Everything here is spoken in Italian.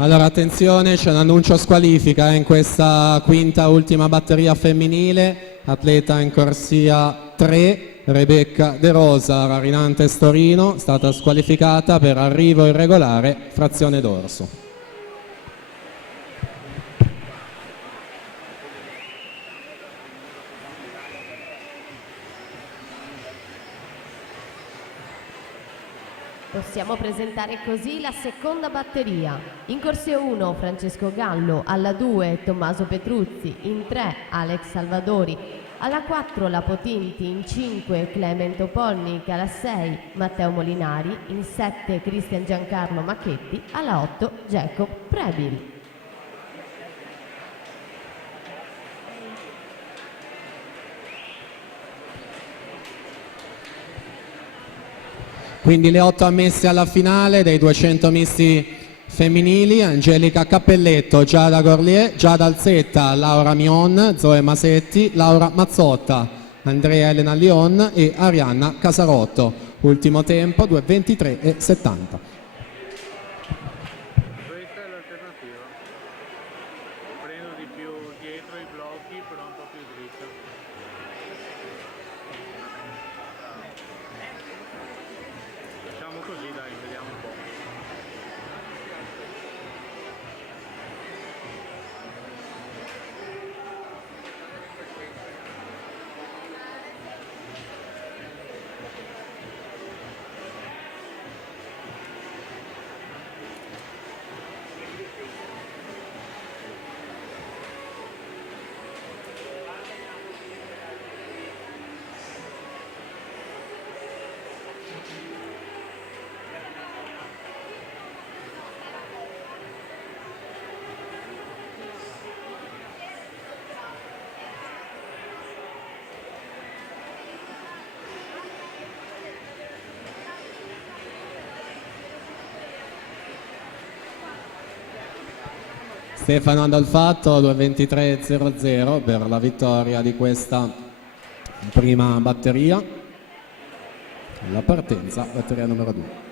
Allora attenzione, c'è un annuncio squalifica in questa quinta ultima batteria femminile, atleta in corsia 3, Rebecca De Rosa, Rarinantes Torino, stata squalificata per arrivo irregolare, frazione dorso. Possiamo presentare così la seconda batteria. In corsia 1 Francesco Gallo, alla 2 Tommaso Petruzzi, in 3 Alex Salvadori, alla 4 Lapo Tinti, in 5 Clement Opolnik, alla 6 Matteo Molinari, in 7 Cristian Giancarlo Macchetti, alla 8 Jacob Prebil. Quindi le 8 ammesse alla finale dei 200 misti femminili: Angelica Cappelletto, Giada Gorlier, Giada Alzetta, Laura Mion, Zoe Masetti, Laura Mazzotta, Andrea Elena Lion e Arianna Casarotto. Ultimo tempo 2:23:70. Questa è l'alternativa. Prendo di più dietro i blocchi, però un po' più dritto. Facciamo così, dai, vediamo un po'. Stefano Andolfatto 2:23:00 per la vittoria di questa prima batteria. La partenza, batteria numero 2.